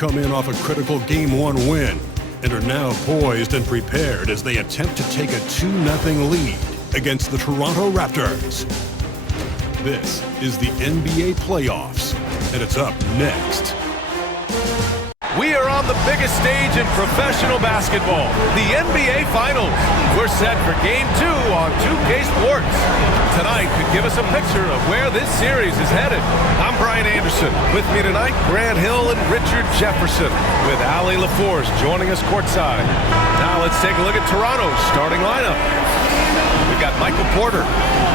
come in off a critical Game 1 win and are now poised and prepared as they attempt to take a 2-0 lead against the Toronto Raptors. This is the NBA playoffs, and it's up next. We are on the biggest stage in professional basketball, the NBA Finals. We're set for Game 2 on 2K Sports. Tonight could give us a picture of where this series is headed. I'm Brian Anderson. With me tonight, Grant Hill and Richard Jefferson, with Allie LaForce joining us courtside. Now let's take a look at Toronto's starting lineup. We've got Michael Porter.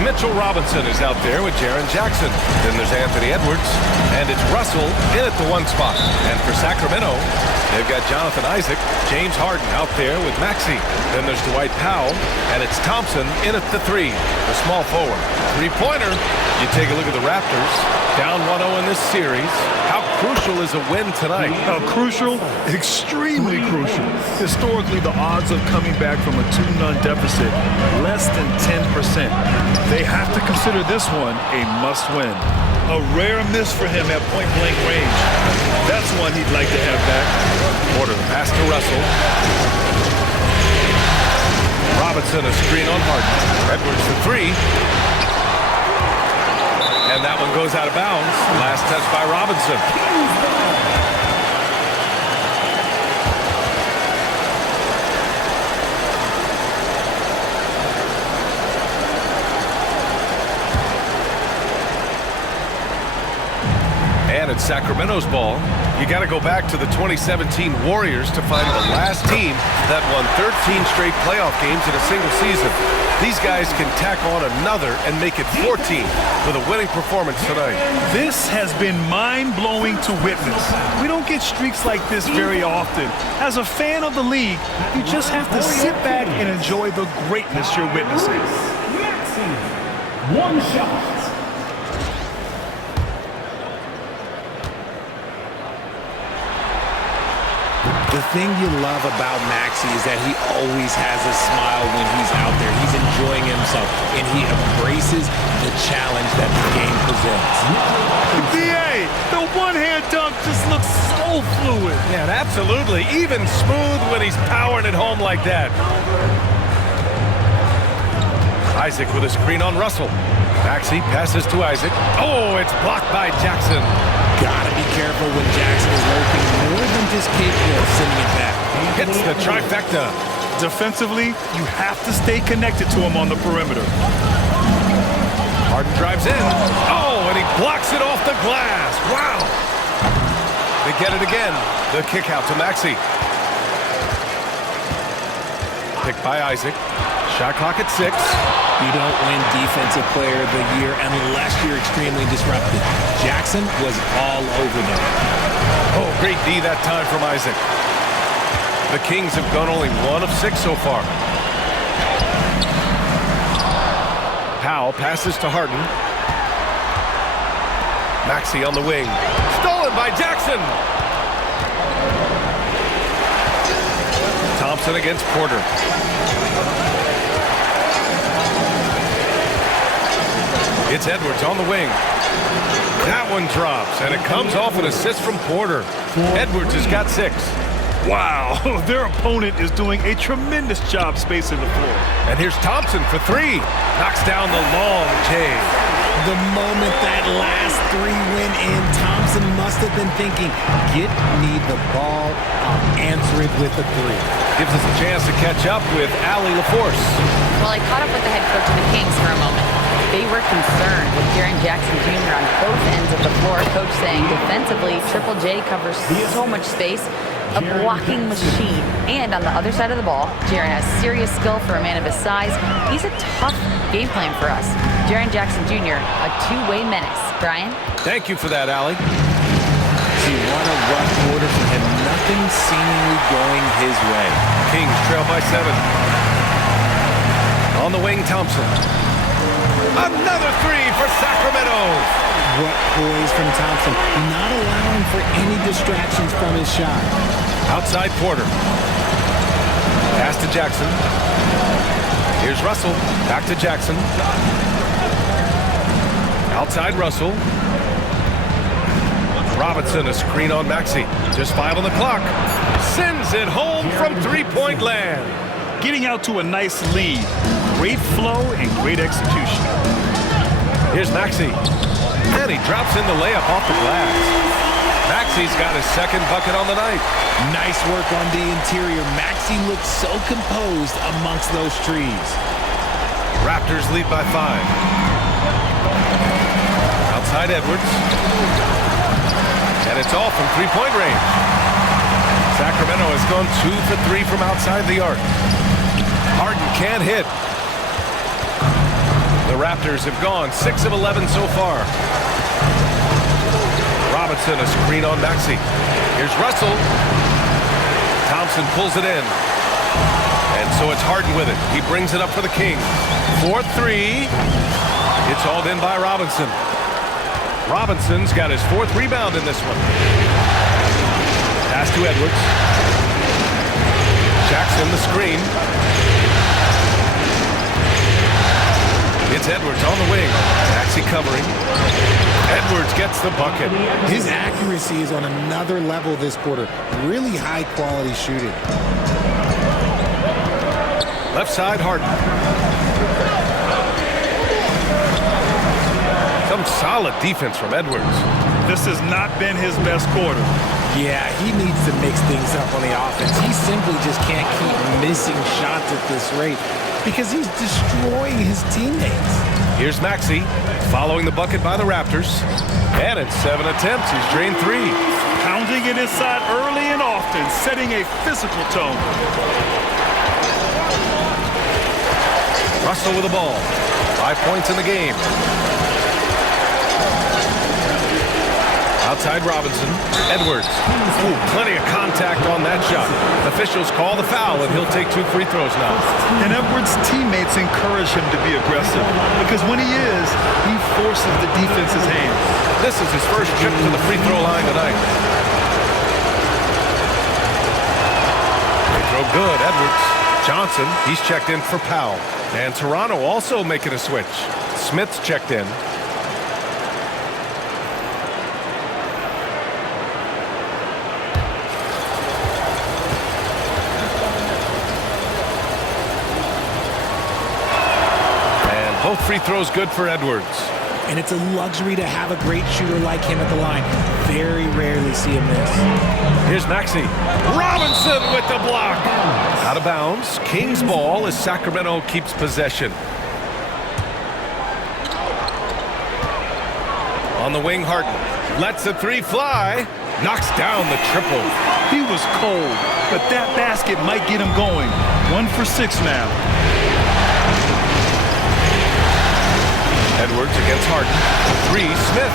Mitchell Robinson is out there with Jaren Jackson. Then there's Anthony Edwards. And it's Russell in at the 1 spot. And for Sacramento, they've got Jonathan Isaac, James Harden out there with Maxey. Then there's Dwight Powell. And it's Thompson in at the 3, the small forward. Three-pointer. You take a look at the Raptors. Down 1-0 in this series. How crucial is a win tonight? Crucial? Extremely crucial. Historically, the odds of coming back from a 2-0 deficit, less than 10%. They have to consider this one a must-win. A rare miss for him at point-blank range. That's one he'd like to have back. Porter, the pass to Russell. Robinson, a screen on Harden. Edwards, the 3. And that one goes out of bounds. Last touch by Robinson. And it's Sacramento's ball. You got to go back to the 2017 Warriors to find the last team that won 13 straight playoff games in a single season. These guys can tack on another and make it 14 with a winning performance tonight. This has been mind-blowing to witness. We don't get streaks like this very often. As a fan of the league, you just have to sit back and enjoy the greatness you're witnessing. One shot. The thing you love about Maxey is that he always has a smile when he's out there. He's enjoying himself, and he embraces the challenge that the game presents. GBA, the one-hand dunk just looks so fluid. Yeah, absolutely. Even smooth when he's powering it home like that. Isaac with a screen on Russell. Maxey passes to Isaac. Oh, it's blocked by Jackson. Gotta be careful when Jackson is lurking more than just capable of sending it back. Hits the trifecta. Defensively, you have to stay connected to him on the perimeter. Harden drives in. Oh, and he blocks it off the glass. Wow. They get it again. The kick out to Maxey. Picked by Isaac. Shot clock at 6. You don't win Defensive Player of the Year unless you're extremely disruptive. Jackson was all over them. Oh, great D that time from Isaac. The Kings have gone only 1 of 6 so far. Powell passes to Harden. Maxey on the wing. Stolen by Jackson. Thompson against Porter. It's Edwards on the wing. That one drops, and it comes off an assist from Porter. Edwards has got 6. Wow, their opponent is doing a tremendous job spacing the floor. And here's Thompson for 3. Knocks down the long J. The moment that last 3 went in, Thompson must have been thinking, get me the ball, I'll answer it with a 3. Gives us a chance to catch up with Allie LaForce. Well, I caught up with the head coach of the Kings for a moment. They were concerned with Jaren Jackson Jr. on both ends of the floor. Coach saying defensively, Triple J covers so much space, a blocking machine. And on the other side of the ball, Jaren has serious skill for a man of his size. He's a tough game plan for us. Jaren Jackson Jr., a two-way menace. Brian? Thank you for that, Allie. See, what a rough quarter for him. Nothing seemingly going his way. Kings trail by 7. On the wing, Thompson. Another 3 for Sacramento. What poise from Thompson, not allowing for any distractions from his shot. Outside Porter. Pass to Jackson. Here's Russell. Back to Jackson. Outside Russell. Robinson, a screen on Maxey. Just 5 on the clock. Sends it home from three-point land. Getting out to a nice lead. Great flow and great execution. Here's Maxey. And he drops in the layup off the glass. Maxey's got his second bucket on the night. Nice work on the interior. Maxey looks so composed amongst those trees. Raptors lead by 5. Outside Edwards. And it's all from three-point range. Sacramento has gone 2 for 3 from outside the arc. Harden can't hit. The Raptors have gone 6 of 11 so far. Robinson, a screen on Maxey. Here's Russell. Thompson pulls it in. And so it's Harden with it. He brings it up for the Kings. 4-3. It's hauled in by Robinson. Robinson's got his 4th rebound in this one. Pass to Edwards. Jackson the screen. It's Edwards on the wing. Maxey covering. Edwards gets the bucket. His accuracy is on another level this quarter. Really high quality shooting. Left side, Harden. Some solid defense from Edwards. This has not been his best quarter. Yeah, he needs to mix things up on the offense. He simply just can't keep missing shots at this rate because he's destroying his teammates. Here's Maxey following the bucket by the Raptors. And in 7 attempts, he's drained 3. Pounding it inside early and often, setting a physical tone. Russell with the ball. 5 points in the game. Outside Robinson. Edwards. Ooh, plenty of contact on that shot. Officials call the foul, and he'll take 2 free throws now. And Edwards' teammates encourage him to be aggressive because when he is, he forces the defense's hand. This is his first trip to the free throw line tonight. Free throw good, Edwards. Johnson, he's checked in for Powell. And Toronto also making a switch. Smith's checked in. Both free throws good for Edwards. And it's a luxury to have a great shooter like him at the line. Very rarely see him miss. Here's Maxey. Robinson with the block. Out of bounds. Kings ball as Sacramento keeps possession. On the wing, Harden. Lets the 3 fly. Knocks down the triple. He was cold, but that basket might get him going. 1 for 6 now. Edwards against Harden. 3, Smith.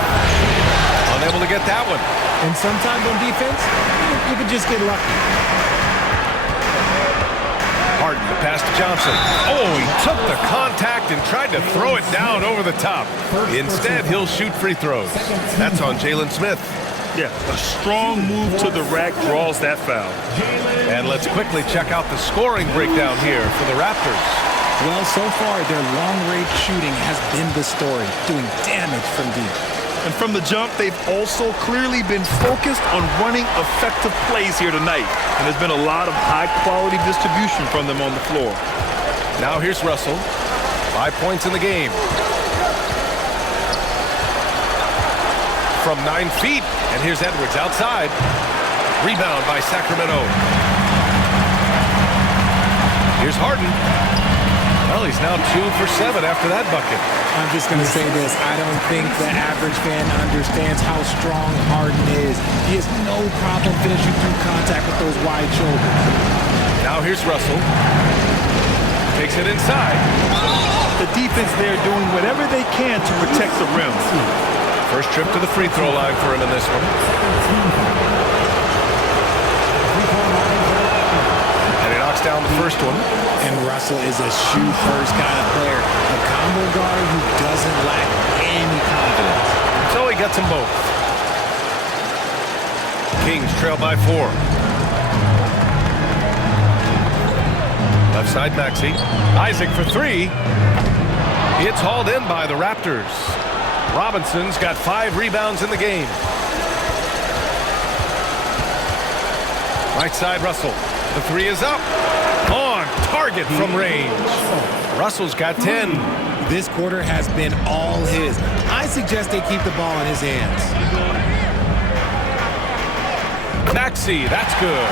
Unable to get that one. And sometimes on defense, you could just get lucky. Harden, the pass to Johnson. Oh, he took the contact and tried to throw it down over the top. Instead, he'll shoot free throws. That's on Jalen Smith. Yeah, a strong move to the rack draws that foul. And let's quickly check out the scoring breakdown here for the Raptors. Well, so far, their long-range shooting has been the story, doing damage from deep. And from the jump, they've also clearly been focused on running effective plays here tonight. And there's been a lot of high-quality distribution from them on the floor. Now here's Russell. 5 points in the game. From 9 feet. And here's Edwards outside. Rebound by Sacramento. Here's Harden. Well, he's now 2 for 7 after that bucket. I'm just going to say this. I don't think the average fan understands how strong Harden is. He has no problem finishing through contact with those wide shoulders. Now here's Russell. Takes it inside. The defense there doing whatever they can to protect the rim. First trip to the free throw line for him in this one. And he knocks down the first one. And Russell is a shoot-first kind of player. A combo guard who doesn't lack any confidence. So he gets them both. Kings trail by 4. Left side, Maxey. Isaac for 3. It's hauled in by the Raptors. Robinson's got 5 rebounds in the game. Right side, Russell. The three is up. On target from range. Russell's got 10. This quarter has been all his. I suggest they keep the ball in his hands. Maxey, that's good.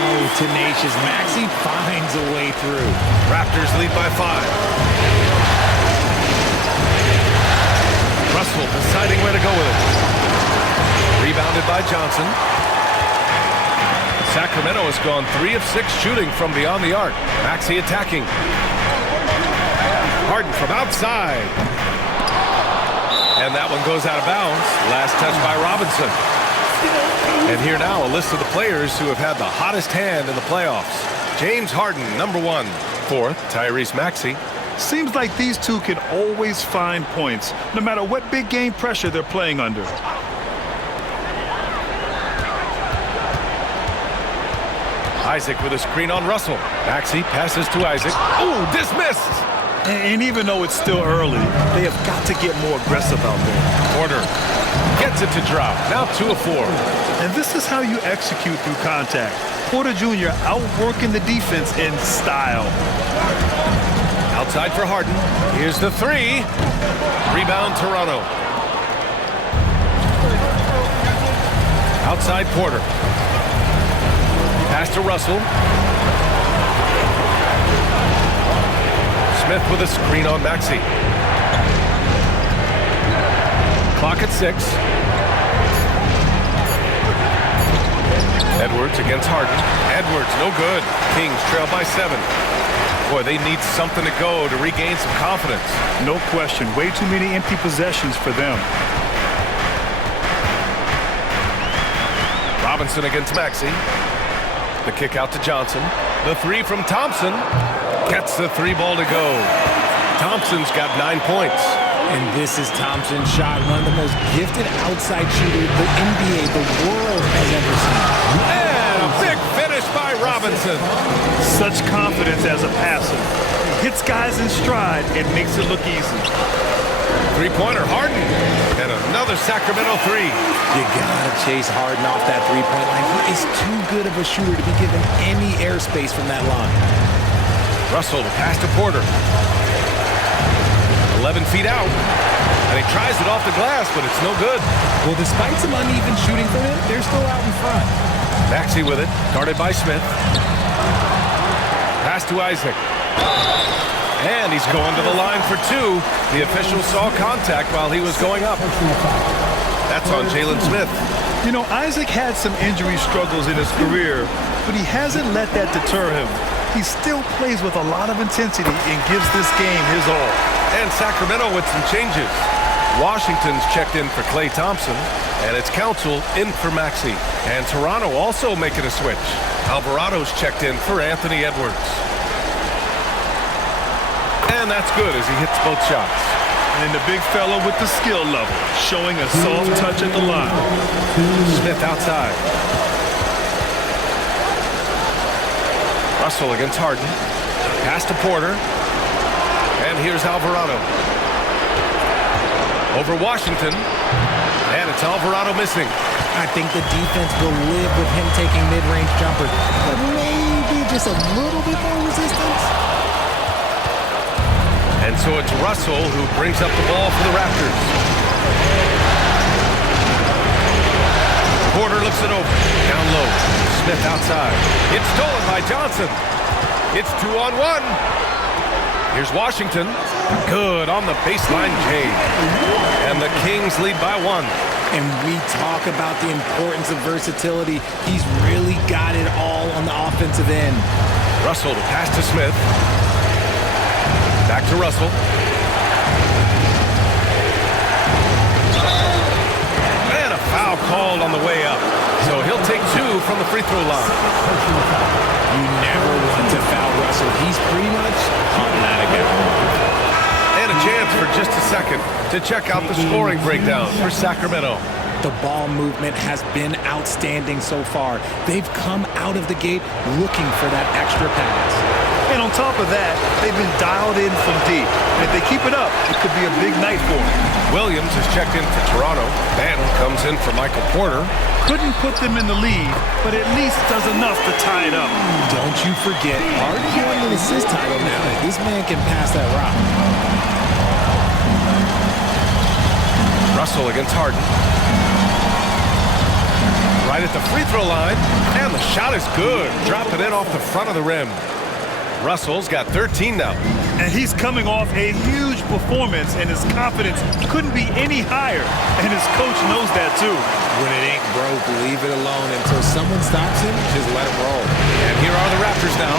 So tenacious. Maxey finds a way through. Raptors lead by 5. Russell deciding where to go with it. Rebounded by Johnson. Sacramento has gone 3 of 6 shooting from beyond the arc. Maxey attacking. Harden from outside. And that one goes out of bounds. Last touch by Robinson. And here now a list of the players who have had the hottest hand in the playoffs. James Harden, number 1. 4th, Tyrese Maxey. Seems like these two can always find points, no matter what big game pressure they're playing under. Isaac with a screen on Russell. Maxey passes to Isaac. Oh, dismissed! And even though it's still early, they have got to get more aggressive out there. Porter gets it to drop. Now 2 of 4. And this is how you execute through contact. Porter Jr. outworking the defense in style. Outside for Harden. Here's the 3. Rebound Toronto. Outside Porter. Pass to Russell. Smith with a screen on Maxey. Clock at 6. Edwards against Harden. Edwards, no good. Kings trail by 7. Boy, they need something to go to regain some confidence. No question. Way too many empty possessions for them. Robinson against Maxey. The kick out to Johnson. The 3 from Thompson. Gets the 3 ball to go. Thompson's got 9 points. And this is Thompson's shot, one of the most gifted outside shooters the NBA, the world has ever seen. And a big finish by Robinson. Such confidence as a passer. Hits guys in stride and makes it look easy. 3-pointer, Harden. And another Sacramento 3. You gotta chase Harden off that three-point line. He is too good of a shooter to be given any airspace from that line. Russell, the pass to Porter. 11 feet out. And he tries it off the glass, but it's no good. Well, despite some uneven shooting from him, they're still out in front. Maxey with it, guarded by Smith. Pass to Isaac. And he's going to the line for 2. The official saw contact while he was going up. That's on Jalen Smith. You know, Isaac had some injury struggles in his career, but he hasn't let that deter him. He still plays with a lot of intensity and gives this game his all. And Sacramento with some changes. Washington's checked in for Klay Thompson, and it's Council in for Maxey. And Toronto also making a switch. Alvarado's checked in for Anthony Edwards. And that's good as he hits both shots. And the big fella with the skill level, showing a soft touch at the line. Smith outside. Russell against Harden. Pass to Porter. And here's Alvarado. Over Washington. And it's Alvarado missing. I think the defense will live with him taking mid-range jumpers, but maybe just a little bit more resistance. And so it's Russell who brings up the ball for the Raptors. Porter looks it over. Down low. Smith outside. It's stolen by Johnson. It's 2-on-1. Here's Washington. Good on the baseline J. And the Kings lead by 1. And we talk about the importance of versatility. He's really got it all on the offensive end. Russell to pass to Smith. Back to Russell. And a foul called on the way up. So he'll take 2 from the free throw line. You never want to foul Russell. He's pretty much automatic. And a chance for just a second to check out the scoring breakdown for Sacramento. The ball movement has been outstanding so far. They've come out of the gate looking for that extra pass. And on top of that, they've been dialed in from deep. And if they keep it up, it could be a big night for them. Williams is checked in for Toronto. Banton comes in for Michael Porter. Couldn't put them in the lead, but at least does enough to tie it up. Don't you forget, Harden won an assist title now. This man can pass that rock. Russell against Harden. Right at the free throw line, and the shot is good. Drop it in off the front of the rim. Russell's got 13 now. And he's coming off a huge performance, and his confidence couldn't be any higher. And his coach knows that, too. When it ain't broke, leave it alone. Until someone stops him, just let him roll. And here are the Raptors now.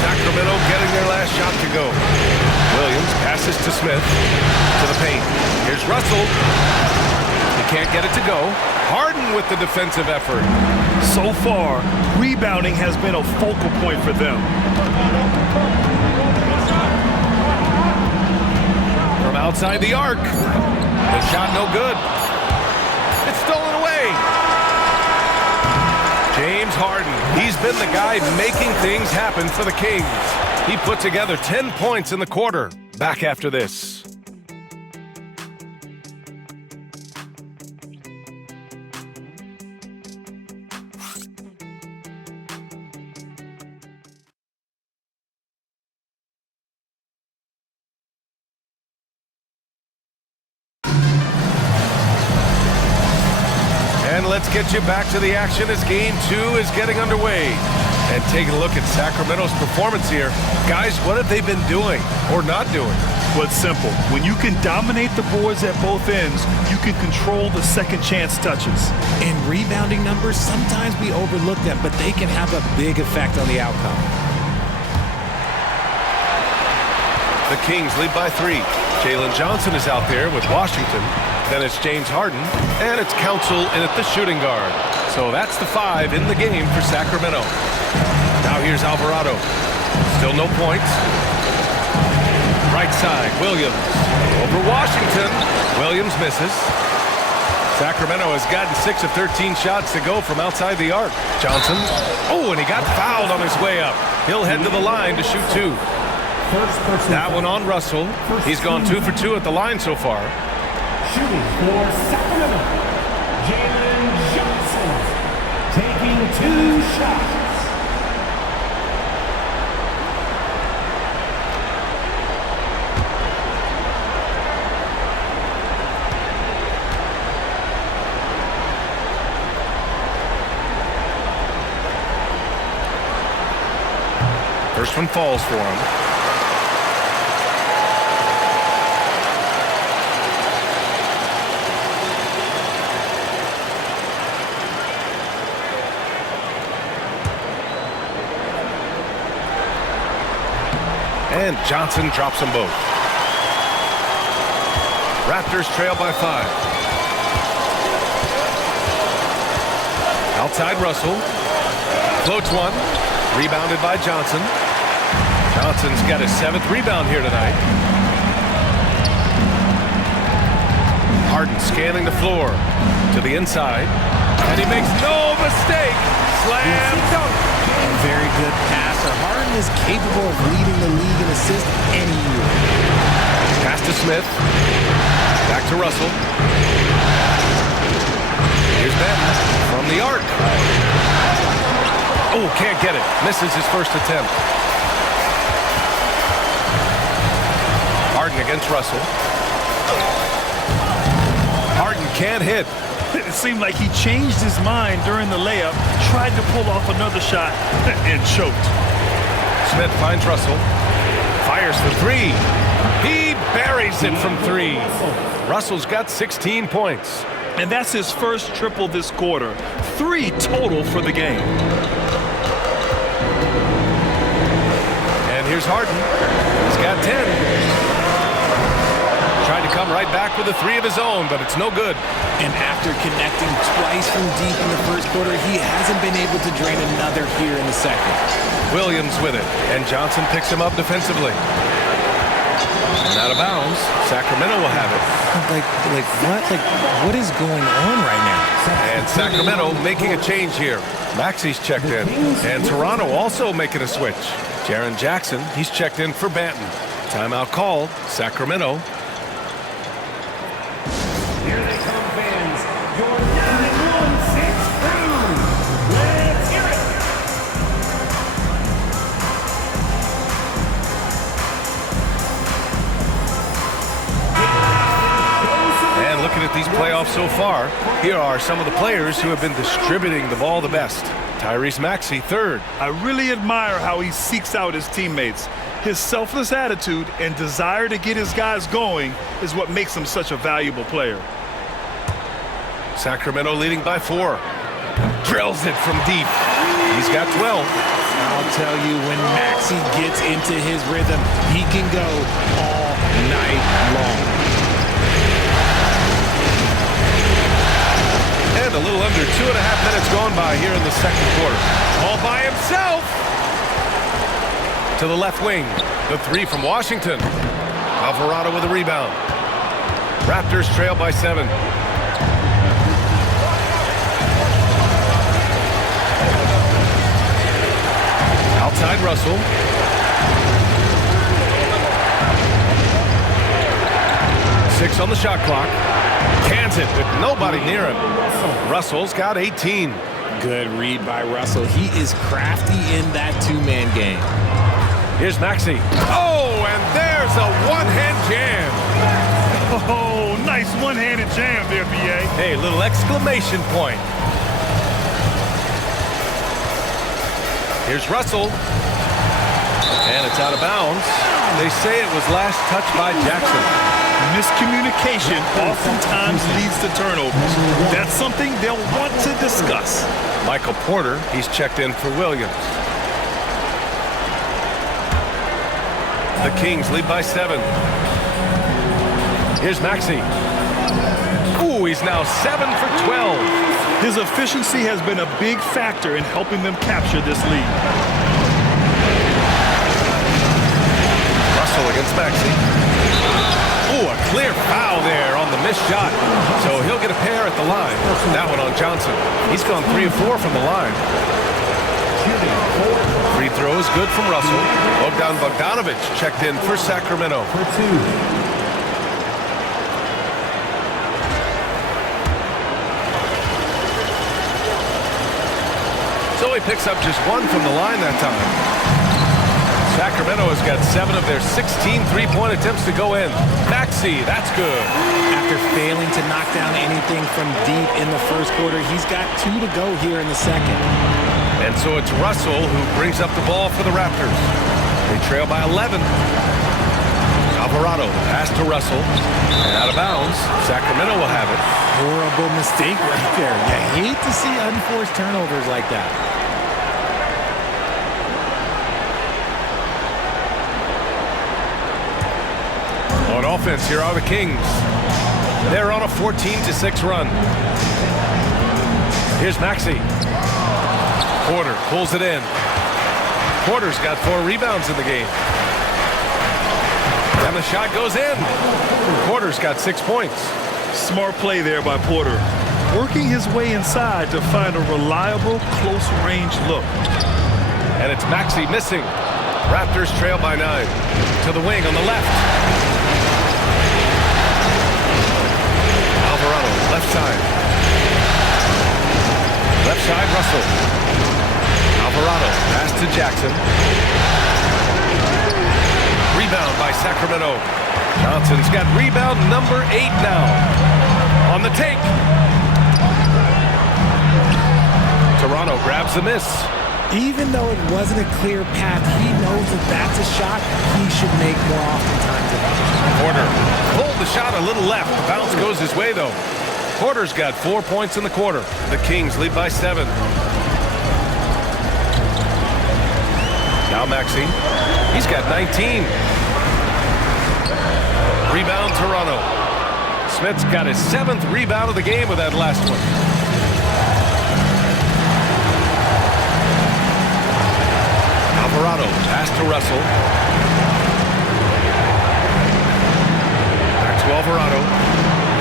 Sacramento getting their last shot to go. Williams passes to Smith. To the paint. Here's Russell. He can't get it to go. Harden with the defensive effort. So far, rebounding has been a focal point for them. From outside the arc. The shot no good. It's stolen away. James Harden. He's been the guy making things happen for the Kings. He put together 10 points in the quarter. Back after this. And let's get you back to the action as Game 2 is getting underway. And take a look at Sacramento's performance here. Guys, what have they been doing or not doing? Well, it's simple. When you can dominate the boards at both ends, you can control the second chance touches. In rebounding numbers, sometimes we overlook them, but they can have a big effect on the outcome. The Kings lead by 3. Jalen Johnson is out there with Washington. Then it's James Harden, and it's Council in at the shooting guard. So that's the 5 in the game for Sacramento. Now here's Alvarado. Still no points. Right side, Williams. Over Washington. Williams misses. Sacramento has gotten 6 of 13 shots to go from outside the arc. Johnson. Oh, and he got fouled on his way up. He'll head to the line to shoot 2. That one on Russell. He's gone 2 for 2 at the line so far. Shooting for Sacramento, Jalen Johnson, taking 2 shots. First one falls for him. And Johnson drops them both. Raptors trail by 5. Outside Russell. Floats one. Rebounded by Johnson. Johnson's got his 7th rebound here tonight. Harden scanning the floor to the inside. And he makes no mistake. Slam dunk. A very good passer. Harden is capable of leading the league in assists any year. Pass to Smith. Back to Russell. Here's Banton from the arc. Oh, can't get it. Misses his first attempt. Harden against Russell. Harden can't hit. It seemed like he changed his mind during the layup, tried to pull off another shot, and choked. Smith finds Russell. Fires for 3. He buries it from 3. Russell's got 16 points. And that's his first triple this quarter. 3 total for the game. And here's Harden. He's got 10. Tried to come right back with a 3 of his own, but it's no good. And after connecting twice from deep in the first quarter, he hasn't been able to drain another here in the second. Williams with it, and Johnson picks him up defensively. And out of bounds, Sacramento will have it. What is going on right now? And Sacramento making a change here. Maxi's checked in, and Toronto also making a switch. Jaren Jackson, he's checked in for Banton. Timeout called, Sacramento. Here they come, fans. Your 9-1-6 Browns. Let's hear it. And looking at these playoffs so far, here are some of the players who have been distributing the ball the best. Tyrese Maxey, third. I really admire how he seeks out his teammates. His selfless attitude and desire to get his guys going is what makes him such a valuable player. Sacramento leading by 4. Drills it from deep. He's got 12. I'll tell you, when Maxey gets into his rhythm, he can go all night long. And a little under 2.5 minutes gone by here in the second quarter. All by himself. To the left wing. The 3 from Washington. Alvarado with a rebound. Raptors trail by 7. Outside Russell. Six on the shot clock. Cans it with nobody near him. Russell's got 18. Good read by Russell. He is crafty in that two-man game. Here's Maxey. Oh, and there's a one-hand jam. Oh, nice one-handed jam there, BA. Hey, little exclamation point. Here's Russell. And it's out of bounds. They say it was last touched by Jackson. Miscommunication oftentimes leads to turnovers. That's something they'll want to discuss. Michael Porter, he's checked in for Williams. The Kings lead by 7. Here's Maxey. Ooh, he's now 7 for 12. His efficiency has been a big factor in helping them capture this lead. Russell against Maxey. Ooh, a clear foul there on the missed shot. So he'll get a pair at the line. That one on Johnson. He's gone 3 of 4 from the line. Free throw is good from Russell. Bogdanovich checked in for Sacramento. For 2. So he picks up just 1 from the line that time. Sacramento has got 7 of their 16 three-point attempts to go in. Maxey, that's good. After failing to knock down anything from deep in the first quarter, he's got 2 to go here in the second. And so it's Russell who brings up the ball for the Raptors. They trail by 11. Alvarado pass to Russell. And out of bounds. Sacramento will have it. Horrible mistake right there. You hate to see unforced turnovers like that. On offense, here are the Kings. They're on a 14-6 run. Here's Maxey. Porter pulls it in. Porter's got 4 rebounds in the game. And the shot goes in. Porter's got 6 points. Smart play there by Porter. Working his way inside to find a reliable, close-range look. And it's Maxey missing. Raptors trail by 9. To the wing on the left. Alvarado, left side. Left side, Russell. Alvarado, pass to Jackson. Rebound by Sacramento. Johnson's got rebound number 8 now. On the take. Toronto grabs the miss. Even though it wasn't a clear path, he knows that that's a shot he should make more oftentimes. Porter pulled the shot a little left. The bounce goes his way, though. Porter's got 4 points in the quarter. The Kings lead by 7. Now Maxey. He's got 19. Rebound, Toronto. Smith's got his 7th rebound of the game with that last one. Alvarado, pass to Russell. Back to Alvarado.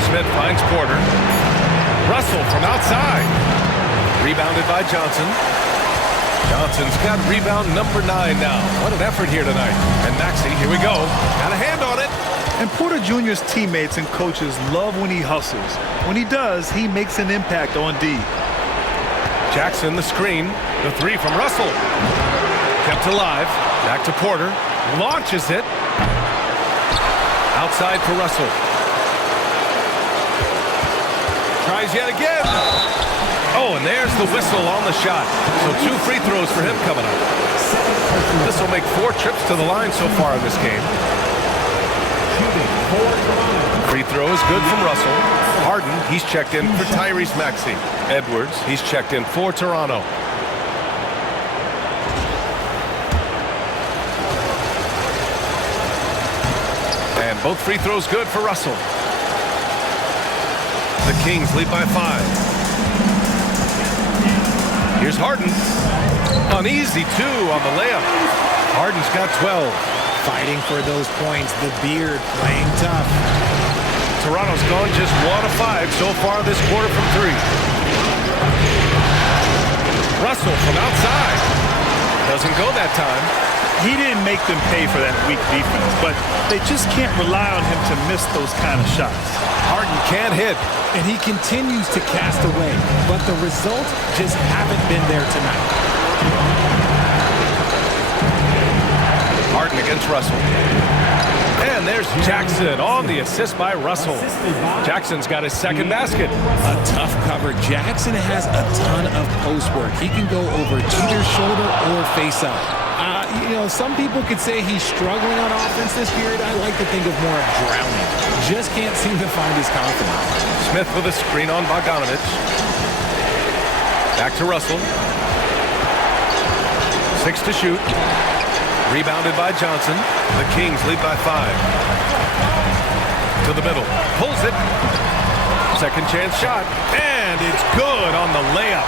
Smith finds Porter. Russell from outside. Rebounded by Johnson. Johnson's got rebound number 9 now. What an effort here tonight. And Maxey, here we go. Got a hand on it. And Porter Jr.'s teammates and coaches love when he hustles. When he does, he makes an impact on D. Jackson, the screen. The 3 from Russell. Kept alive. Back to Porter. Launches it. Outside for Russell. Tries yet again. Oh, and there's the whistle on the shot. So 2 free throws for him coming up. This will make 4 trips to the line so far in this game. Free throw is good from Russell. Harden, he's checked in for Tyrese Maxey. Edwards, he's checked in for Toronto. And both free throws good for Russell. The Kings lead by 5. Here's Harden. An easy 2 on the layup. Harden's got 12. Fighting for those points. The beard playing tough. Toronto's gone just 1 of 5 so far this quarter from 3. Russell from outside. Doesn't go that time. He didn't make them pay for that weak defense, but they just can't rely on him to miss those kind of shots. Harden can't hit. And he continues to cast away, but the results just haven't been there tonight. Harden against Russell. And there's Jackson on the assist by Russell. Jackson's got his second basket. A tough cover. Jackson has a ton of post work. He can go over either shoulder or face up. You know, some people could say he's struggling on offense this period. I like to think of more of drowning. Just can't seem to find his confidence. Smith with a screen on Bogdanovich. Back to Russell. 6 to shoot. Rebounded by Johnson. The Kings lead by 5. To the middle. Pulls it. Second chance shot. And it's good on the layup.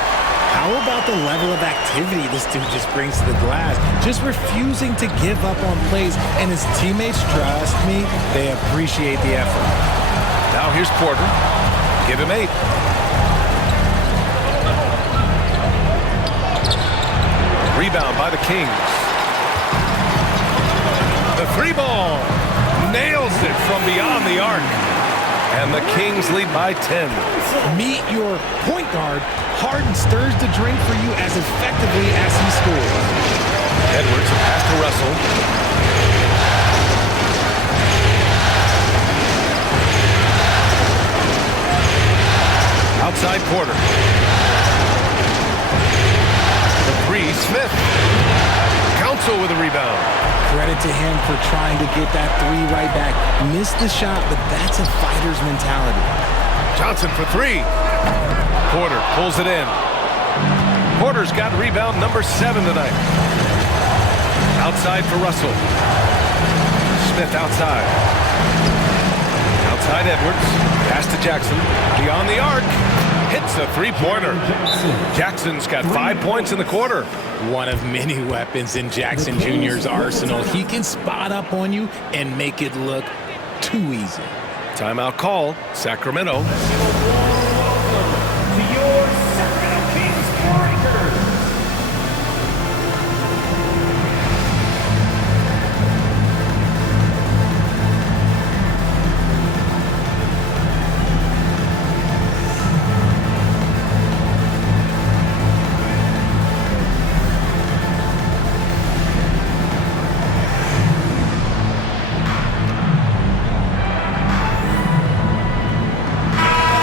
How about the level of activity this dude just brings to the glass? Just refusing to give up on plays. And his teammates, trust me, they appreciate the effort. Now here's Porter. Give him 8. Rebound by the Kings. The 3-ball. Nails it from beyond the arc. And the Kings lead by 10. Meet your point guard. Harden stirs the drink for you as effectively as he scores. Edwards, a pass to Russell. Outside Porter. The 3, Smith. Council with a rebound. Credit to him for trying to get that 3 right back. Missed the shot, but that's a fighter's mentality. Johnson for 3. Porter pulls it in. Porter's got rebound number 7 tonight. Outside for Russell. Smith outside. Outside Edwards. Pass to Jackson. Beyond the arc. Hits a 3-pointer. Jackson's got 5 points in the quarter. One of many weapons in Jackson Jr.'s arsenal. He can spot up on you and make it look too easy. Timeout call. Sacramento. To your Sacramento Kings Breakers.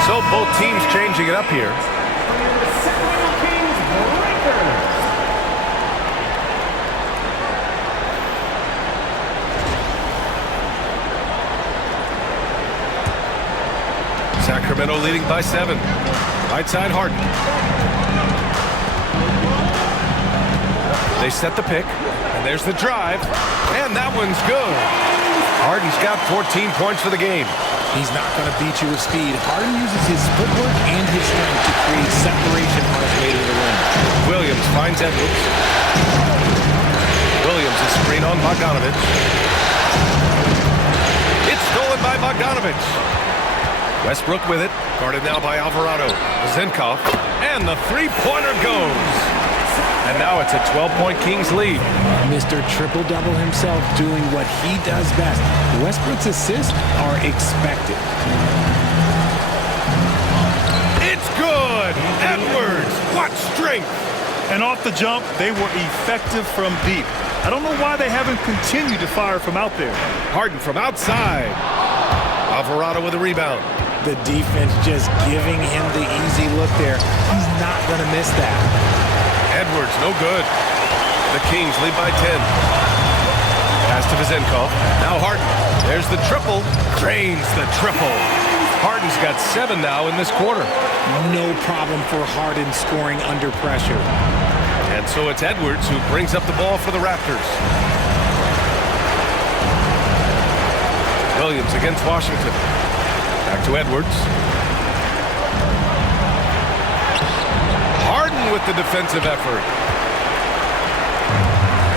So both teams changing it up here. Sacramento Kings Breakers. Sacramento leading by 7. Right side Harden. They set the pick. And there's the drive. And that one's good. Harden's got 14 points for the game. He's not going to beat you with speed. Harden uses his footwork and his strength to create separation on his way to the rim. Williams finds Edwards. Williams is screen on Bogdanovich. It's stolen by Bogdanovich. Westbrook with it. Guarded now by Alvarado. Zenkov. And the 3-pointer goes. And now it's a 12-point Kings lead. Mr. Triple-Double himself doing what he does best. Westbrook's assists are expected. It's good! Edwards, what strength! And off the jump, they were effective from deep. I don't know why they haven't continued to fire from out there. Harden from outside. Alvarado with a rebound. The defense just giving him the easy look there. He's not going to miss that. Edwards, no good. The Kings lead by 10. Pass to Vizenkov. Now Harden. There's the triple. Drains the triple. Harden's got 7 now in this quarter. No problem for Harden scoring under pressure. And so it's Edwards who brings up the ball for the Raptors. Williams against Washington. Back to Edwards. Harden with the defensive effort.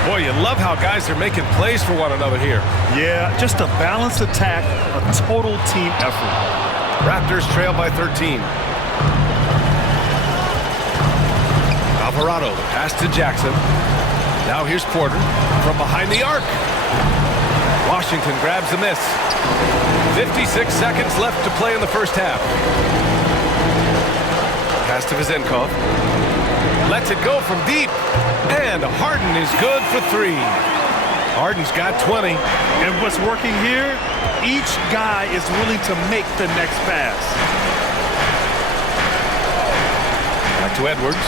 Boy, you love how guys are making plays for one another here. Yeah, just a balanced attack, a total team effort. Raptors trail by 13. Alvarado, pass to Jackson. Now here's Porter from behind the arc. Washington grabs the miss. 56 seconds left to play in the first half. Pass to Vizenkov. Lets it go from deep. And Harden is good for 3. Harden's got 20. And what's working here, each guy is willing to make the next pass. Back to Edwards.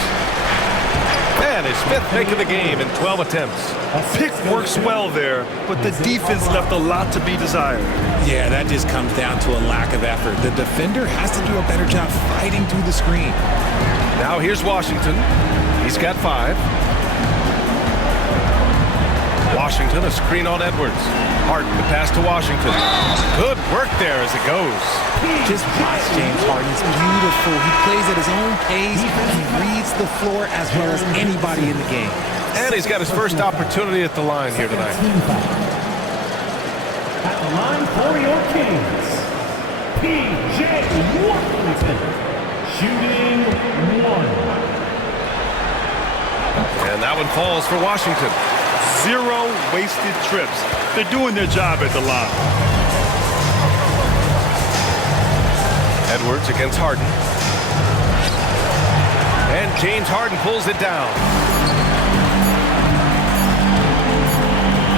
And his 5th make of the game in 12 attempts. Pick works well there, but the defense left a lot to be desired. Yeah, that just comes down to a lack of effort. The defender has to do a better job fighting through the screen. Now here's Washington. He's got 5. Washington, a screen on Edwards. Harden, the pass to Washington. Good work there as it goes. Just watch James Harden. It's beautiful. He plays at his own pace. He reads the floor as well as anybody in the game. And he's got his first opportunity at the line here tonight. At the line for your Kings, P.J. Washington, shooting 1. And that one falls for Washington. 0 wasted trips. They're doing their job at the line. Edwards against Harden. And James Harden pulls it down.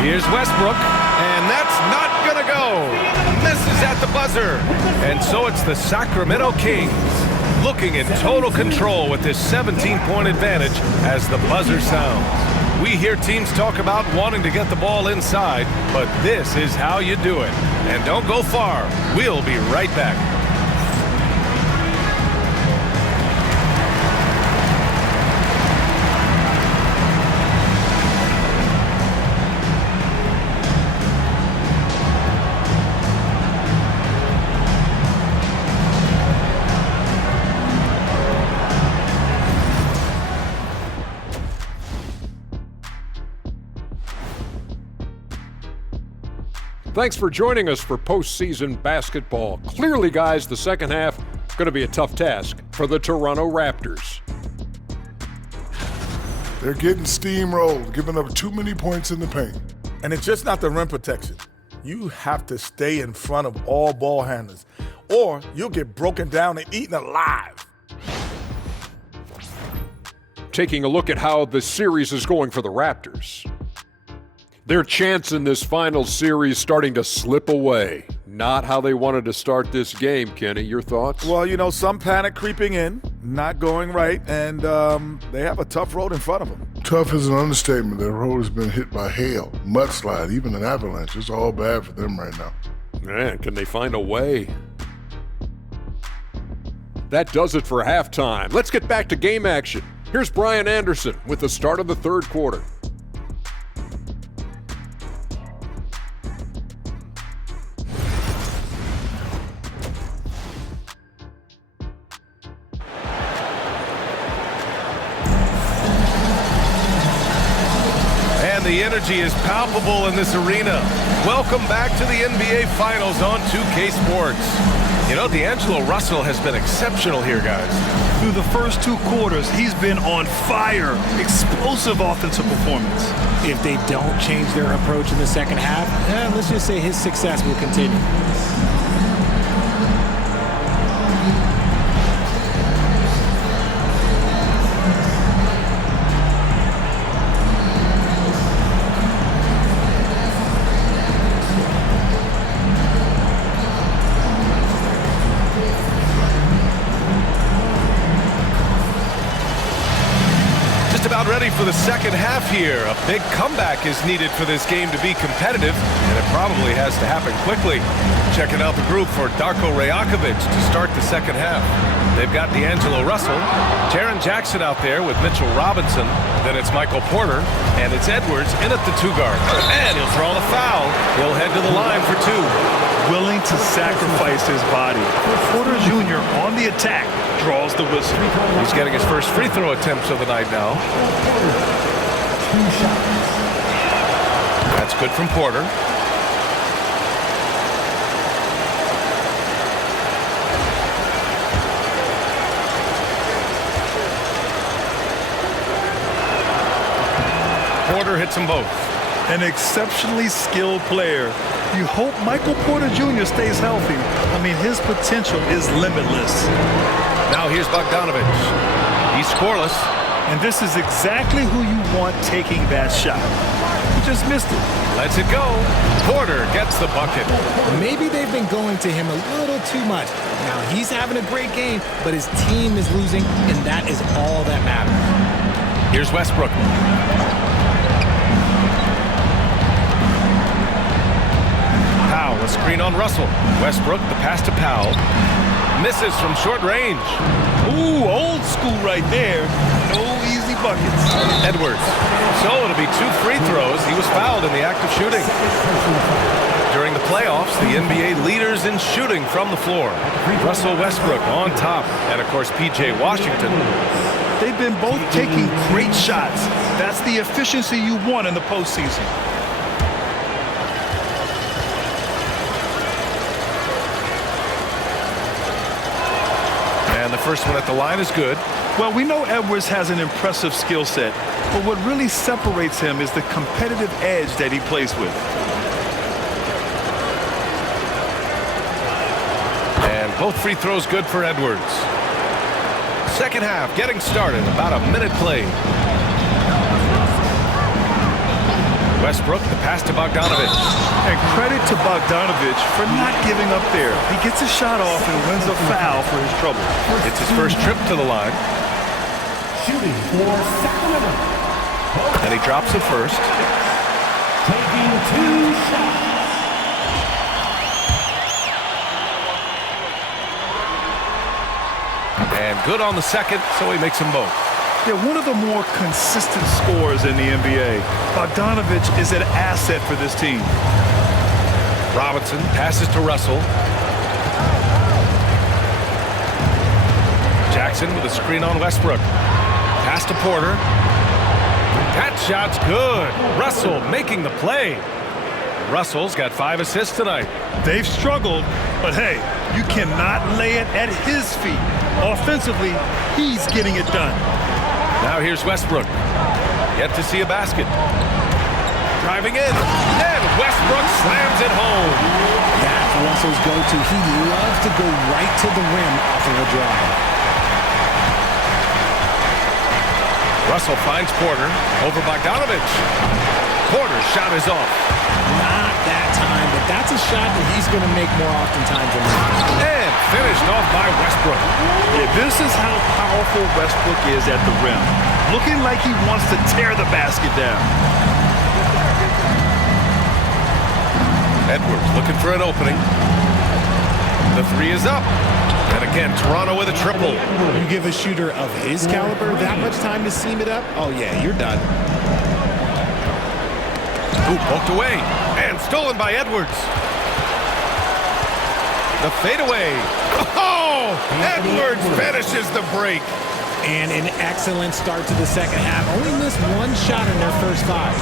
Here's Westbrook, and that's not gonna go. Misses at the buzzer. And so it's the Sacramento Kings looking in total control with this 17-point advantage as the buzzer sounds. We hear teams talk about wanting to get the ball inside, but this is how you do it. And don't go far. We'll be right back. Thanks for joining us for postseason basketball. Clearly, guys, the second half going to be a tough task for the Toronto Raptors. They're getting steamrolled, giving up too many points in the paint. And it's just not the rim protection. You have to stay in front of all ball handlers, or you'll get broken down and eaten alive. Taking a look at how the series is going for the Raptors. Their chance in this final series starting to slip away. Not how they wanted to start this game, Kenny. Your thoughts? Well, you know, some panic creeping in, not going right, and they have a tough road in front of them. Tough is an understatement. Their road has been hit by hail, mudslide, even an avalanche. It's all bad for them right now. Man, can they find a way? That does it for halftime. Let's get back to game action. Here's Brian Anderson with the start of the third quarter. The energy is palpable in this arena. Welcome back to the NBA Finals on 2K Sports. You know, D'Angelo Russell has been exceptional here, guys. Through the first 2 quarters, he's been on fire. Explosive offensive performance. If they don't change their approach in the second half, let's just say his success will continue. Ready for the second half here. A big comeback is needed for this game to be competitive, and it probably has to happen quickly. Checking out the group for Darko Rajakovic to start the second half. They've got D'Angelo Russell, Jaren Jackson out there with Mitchell Robinson. Then it's Michael Porter, and it's Edwards in at the 2 guard. And he'll throw the foul. He'll head to the line for 2. Willing to sacrifice his body. Porter Jr. on the attack draws the whistle. He's getting his first free throw attempts of the night now. 2 shots. That's good from Porter. Porter hits them both. An exceptionally skilled player. You hope Michael Porter Jr. stays healthy. I mean, his potential is limitless. Now here's Bogdanovic. He's scoreless. And this is exactly who you want taking that shot. He just missed it. Lets it go. Porter gets the bucket. Maybe they've been going to him a little too much. Now he's having a great game, but his team is losing, and that is all that matters. Here's Westbrook. Powell, a screen on Russell. Westbrook, the pass to Powell. Misses from short range. Ooh, old school right there. No easy buckets. Edwards. So it'll be 2 free throws. He was fouled in the act of shooting. During the playoffs, the NBA leaders in shooting from the floor. Russell Westbrook on top. And, of course, P.J. Washington. They've been both taking great shots. That's the efficiency you want in the postseason. And the first one at the line is good. Well, we know Edwards has an impressive skill set, but what really separates him is the competitive edge that he plays with. And both free throws good for Edwards. Second half getting started, about a minute played. Westbrook, the pass to Bogdanovic. And credit to Bogdanovic for not giving up there. He gets a shot off and wins a foul for his trouble. It's his first trip to the line. Shooting for Sacramento. And he drops it first. Taking 2 shots. And good on the second, so he makes them both. Yeah, one of the more consistent scorers in the NBA. Bogdanovic is an asset for this team. Robinson passes to Russell. Jackson with a screen on Westbrook. Pass to Porter. That shot's good. Russell making the play. Russell's got 5 assists tonight. They've struggled, but hey, you cannot lay it at his feet. Offensively, he's getting it done. Now here's Westbrook. Yet to see a basket. Driving in, and Westbrook slams it home. That's Russell's go-to. He loves to go right to the rim off of a drive. Russell finds Porter over Bogdanovic. Porter's shot is off. Not that time, but that's a shot that he's going to make more oftentimes than not. And finished off by Westbrook. Yeah, this is how powerful Westbrook is at the rim. Looking like he wants to tear the basket down. Edwards looking for an opening. The 3 is up. And again, Toronto with a triple. You give a shooter of his caliber that much time to seam it up, oh yeah, you're done. Ooh, poked away. And stolen by Edwards. The fadeaway. Oh! Edwards finishes the break. And an excellent start to the second half. Only missed 1 shot in their first 5.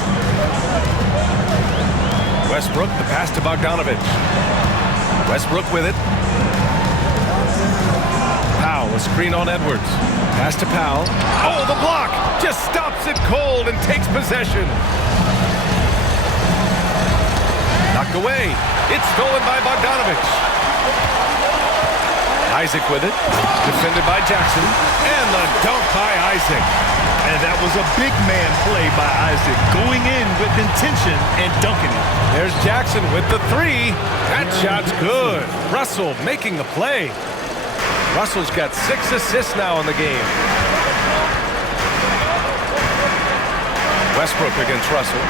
Westbrook, the pass to Bogdanovic. Westbrook with it. A screen on Edwards. Pass to Powell. Oh, the block! Just stops it cold and takes possession. Knocked away. It's stolen by Bogdanovich. Isaac with it. Defended by Jackson. And the dunk by Isaac. And that was a big man play by Isaac, going in with intention and dunking it. There's Jackson with the three. That shot's good. Russell making the play. Russell's got 6 assists now in the game. Westbrook against Russell.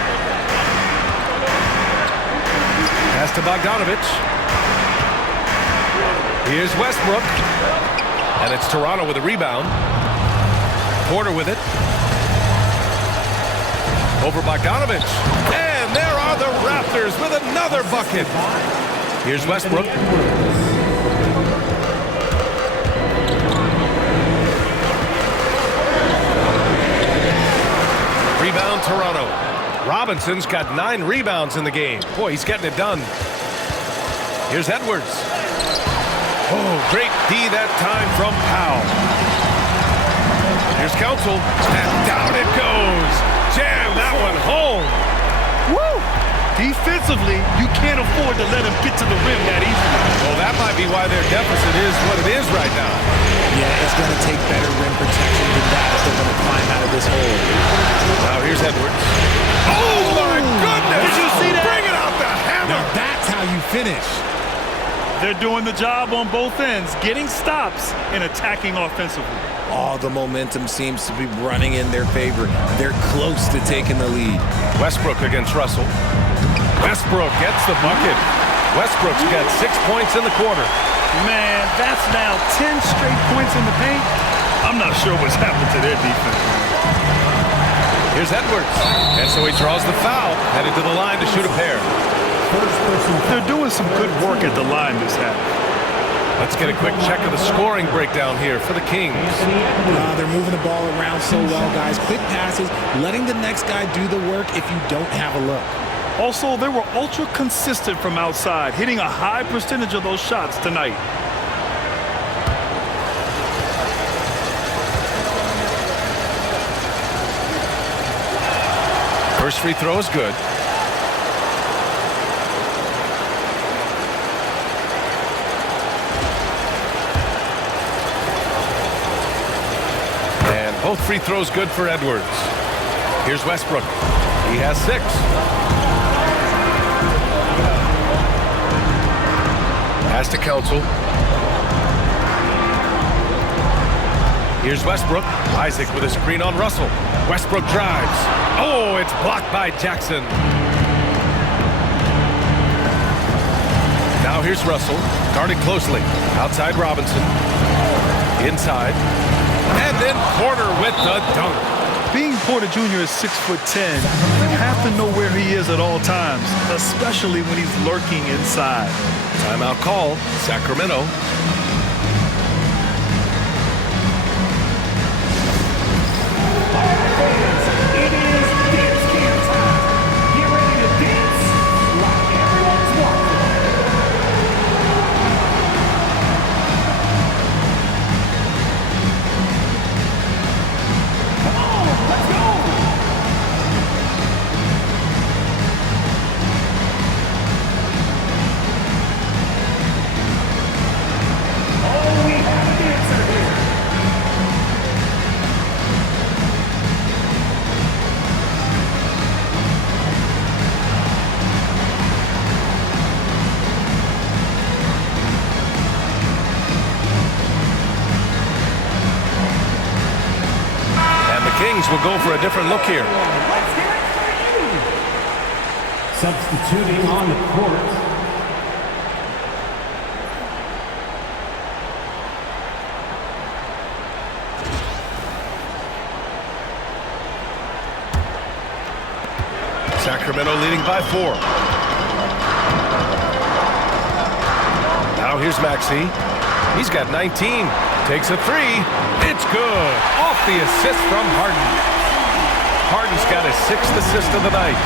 Pass to Bogdanovich. Here's Westbrook. And it's Toronto with a rebound. Porter with it. Over Bogdanovich. And there are the Raptors with another bucket. Here's Westbrook. Rebound Toronto. Robinson's got 9 rebounds in the game. Boy, he's getting it done. Here's Edwards. Oh, great D that time from Powell. Here's Council, and down it goes. Jam that one home. Woo! Defensively, you can't afford to let him get to the rim that easily. Well, that might be why their deficit is what it is right now. Yeah, it's going to take better rim protection than that if they're going to climb out of this hole. Now here's Edwards. Oh, my goodness! Did you see that? Bringing out the hammer. Now that's how you finish. They're doing the job on both ends, getting stops and attacking offensively. All the momentum seems to be running in their favor. They're close to taking the lead. Westbrook against Russell. Westbrook gets the bucket. Westbrook's got 6 points in the quarter. Man, that's now 10 straight points in the paint. I'm not sure what's happened to their defense. Here's Edwards. And so he draws the foul, headed to the line to shoot a pair. They're doing some good work at the line this half. Let's get a quick check of the scoring breakdown here for the Kings. They're moving the ball around so well, guys. Quick passes, letting the next guy do the work if you don't have a look. Also, they were ultra consistent from outside, hitting a high percentage of those shots tonight. First free throw is good. And both free throws good for Edwards. Here's Westbrook. He has 6. Pass to Council. Here's Westbrook. Isaac with a screen on Russell. Westbrook drives. Oh, it's blocked by Jackson. Now here's Russell. Guarded closely. Outside Robinson. Inside. And then Porter with the dunk. Being Porter Jr. is 6'10", you have to know where he is at all times, especially when he's lurking inside. Timeout call, Sacramento. It is dance camp time. Get ready to dance like everyone's watching. Come on, let's go. Oh, we have a dancer here. Kings will go for a different look here. Let's hear it for you. Substituting on the court. Sacramento leading by 4. Now here's Maxey. He's got 19. Takes a 3. It's good. Off the assist from Harden. Harden's got his 6th assist of the night.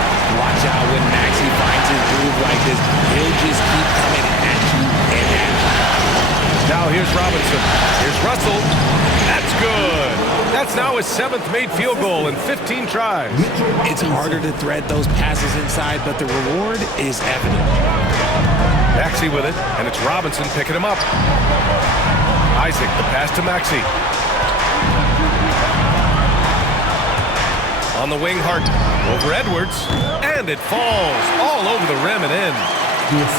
Watch out when Maxey finds his groove like this. He'll just keep coming at you and at you. Now here's Robinson. Here's Russell. That's good. That's now his 7th made field goal in 15 tries. It's harder to thread those passes inside, but the reward is evident. Maxey with it, and it's Robinson picking him up. Isaac, the pass to Maxey. On the wing, Harden. Over Edwards, and it falls all over the rim and in.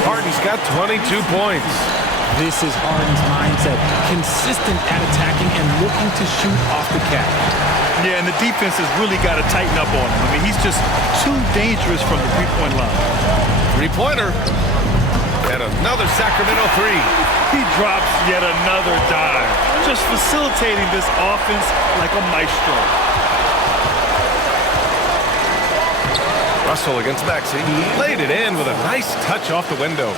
Harden's got 22 points. This is Harden's mindset. Consistent at attacking and looking to shoot off the cap. Yeah, and the defense has really got to tighten up on him. I mean, he's just too dangerous from the three-point line. Three-pointer. And another Sacramento three. He drops yet another dive, just facilitating this offense like a maestro. Russell against Maxey. Laid it in with a nice touch off the window.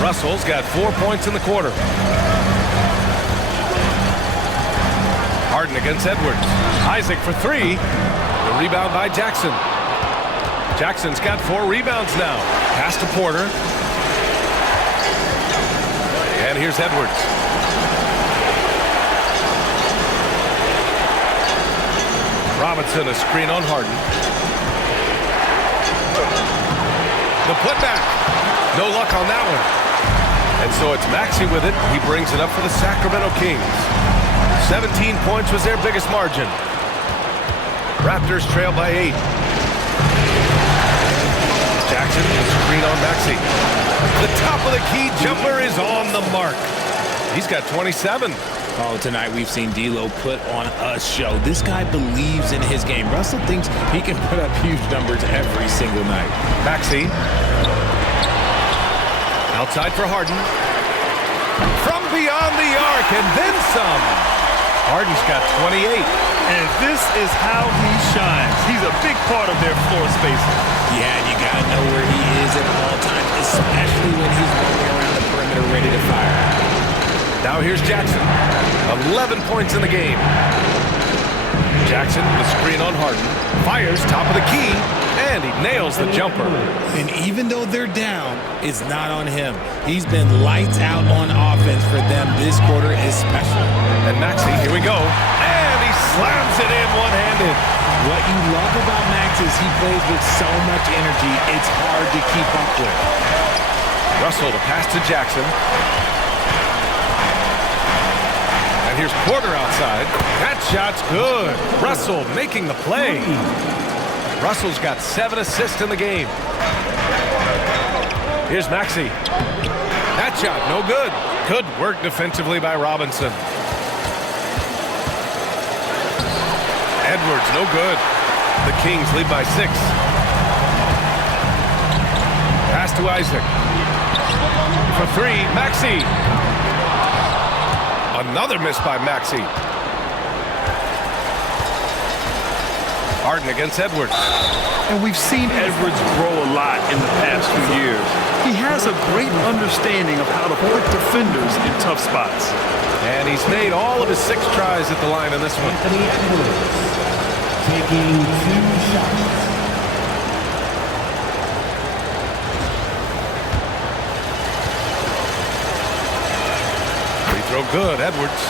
Russell's got 4 points in the quarter. Harden against Edwards. Isaac for three. The rebound by Jackson. Jackson's got 4 rebounds now. Pass to Porter. And here's Edwards. Robinson, a screen on Harden. The putback. No luck on that one. And so it's Maxey with it. He brings it up for the Sacramento Kings. 17 points was their biggest margin. Raptors trail by 8. Jackson, a screen on Maxey. The top of the key jumper is on the mark. He's got 27. Oh, tonight we've seen D'Lo put on a show. This guy believes in his game. Russell thinks he can put up huge numbers every single night. Maxey. Outside for Harden. From beyond the arc and then some. Harden's got 28. And this is how he shines. He's a big part of their floor spacing. Yeah, and you got to know where he is at all times, especially when he's running around the perimeter ready to fire. Now here's Jackson. 11 points in the game. Jackson, the screen on Harden. Fires top of the key, and he nails the jumper. And even though they're down, it's not on him. He's been lights out on offense for them this quarter especially. And Maxey, here we go. And he slams it in one-handed. What you love about Max is he plays with so much energy, it's hard to keep up with. Russell, the pass to Jackson. And here's Porter outside. That shot's good. Russell making the play. Russell's got 7 assists in the game. Here's Maxey. That shot, no good. Good work defensively by Robinson. Edwards, no good. The Kings lead by 6. Pass to Isaac. For three, Maxey. Another miss by Maxey. Harden against Edwards. And we've seen Edwards grow a lot in the past few years. He has a great understanding of how to put defenders in tough spots. And he's made all of his 6 tries at the line in this one. Anthony Edwards taking 2 shots. Free throw good, Edwards.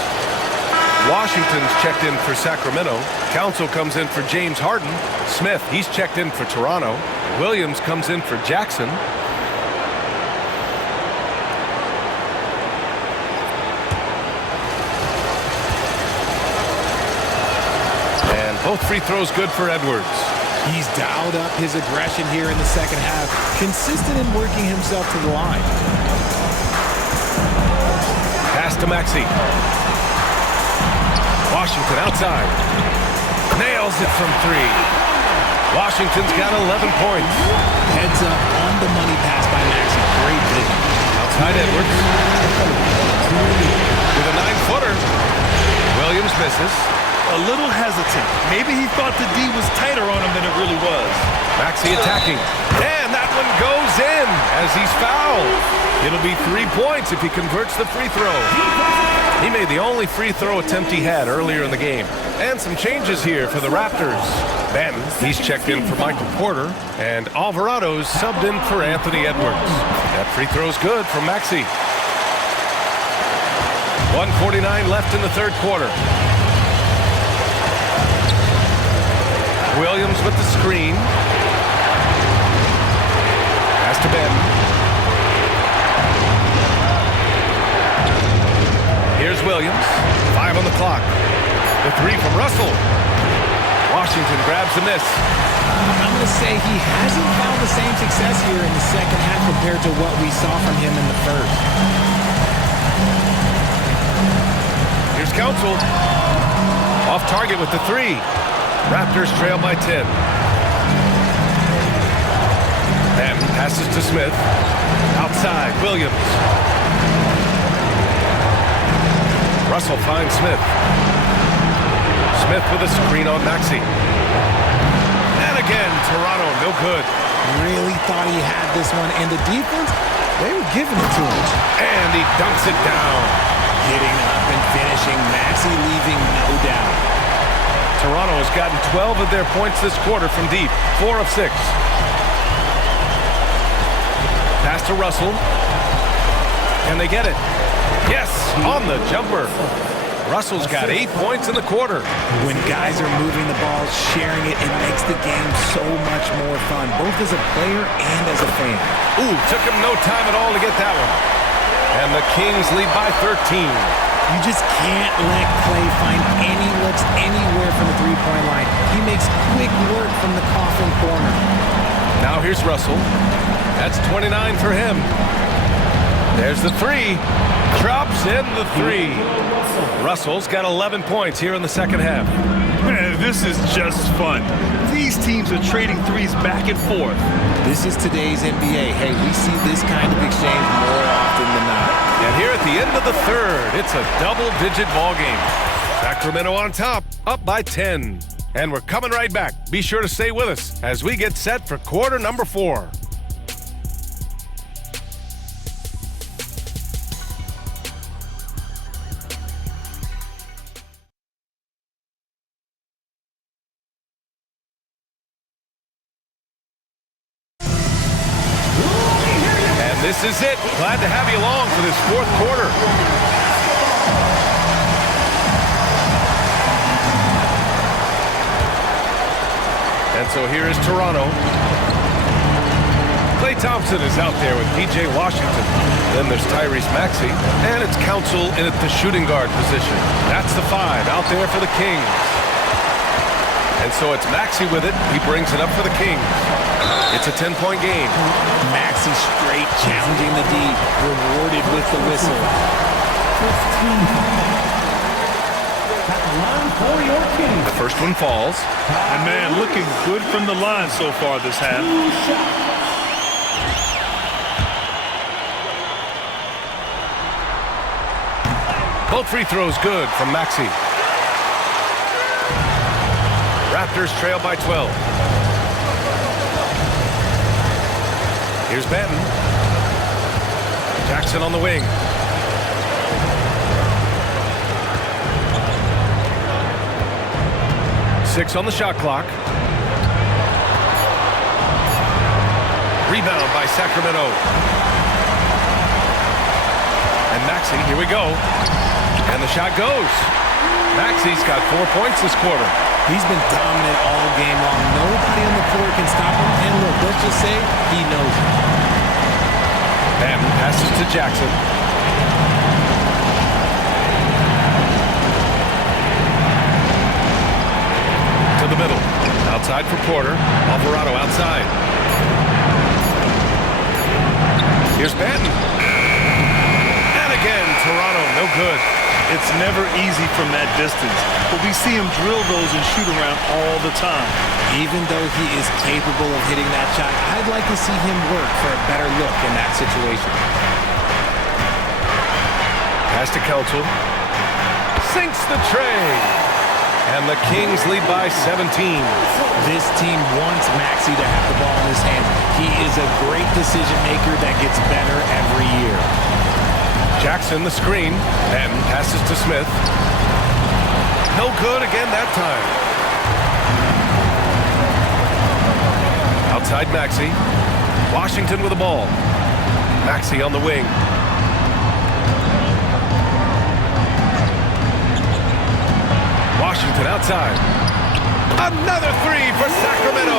Washington's checked in for Sacramento. Council comes in for James Harden. Smith, he's checked in for Toronto. Williams comes in for Jackson. And both free throws good for Edwards. He's dialed up his aggression here in the second half, consistent in working himself to the line. Pass to Maxey. Washington outside. Nails it from 3. Washington's got 11 points. Heads up on the money pass by Maxey. Great vision. Outside Edwards. With a 9-footer. Williams misses. A little hesitant. Maybe he thought the D was tighter on him than it really was. Maxey attacking. And that one goes in as he's fouled. It'll be 3 points if he converts the free throw. He made the only free throw attempt he had earlier in the game. And some changes here for the Raptors. Banton, he's checked in for Michael Porter. And Alvarado's subbed in for Anthony Edwards. That free throw's good for Maxey. 1:49 left in the third quarter. Williams with the screen. Pass to Ben. Here's Williams. 5 on the clock. The three from Russell. Washington grabs the miss. I'm going to say he hasn't found the same success here in the second half compared to what we saw from him in the first. Here's Council. Off target with the three. Raptors trail by 10. Then passes to Smith. Outside, Williams. Russell finds Smith. Smith with a screen on Maxey. And again, Toronto, no good. Really thought he had this one, and the defense, they were giving it to him. And he dunks it down. Getting up and finishing, Maxey leaving no doubt. Toronto has gotten 12 of their points this quarter from deep, 4 of 6. Pass to Russell. Can they get it? Yes, on the jumper. Russell's got 8 points in the quarter. When guys are moving the ball, sharing it, it makes the game so much more fun, both as a player and as a fan. Ooh, took him no time at all to get that one. And the Kings lead by 13. You just can't let Clay find any looks anywhere from the three-point line. He makes quick work from the coffin corner. Now here's Russell. That's 29 for him. There's the three. Drops in the three. Russell's got 11 points here in the second half. Man, this is just fun. These teams are trading threes back and forth. This is today's NBA. Hey, we see this kind of exchange more often than not. And here at the end of the third, it's a double-digit ball game. Sacramento on top, up by 10. And we're coming right back. Be sure to stay with us as we get set for quarter number 4. This is it. Glad to have you along for this fourth quarter. And so here is Toronto. Klay Thompson is out there with P.J. Washington. Then there's Tyrese Maxey. And it's Council in at the shooting guard position. That's the 5 out there for the Kings. And so it's Maxey with it. He brings it up for the Kings. It's a 10-point game. Maxey straight challenging the D, rewarded with the whistle. 15. The first one falls. And man, looking good from the line so far this half. Both free throws good from Maxey. Raptors trail by 12. Here's Benton. Jackson on the wing. Six on the shot clock. Rebound by Sacramento. And Maxey, here we go. And the shot goes. Maxey's got 4 points this quarter. He's been dominant all game long. Nobody on the floor can stop him. And look, let's just say he knows it. And passes to Jackson. To the middle. Outside for Porter. Alvarado outside. Here's Benton. And again, Toronto, no good. It's never easy from that distance, but we see him drill those and shoot around all the time. Even though he is capable of hitting that shot, I'd like to see him work for a better look in that situation. Pass to Council. Sinks the tray. And the Kings lead by 17. This team wants Maxey to have the ball in his hand. He is a great decision maker that gets better every year. Jackson, the screen, and passes to Smith. No good again that time. Outside Maxey. Washington with the ball. Maxey on the wing. Washington outside. Another three for Sacramento.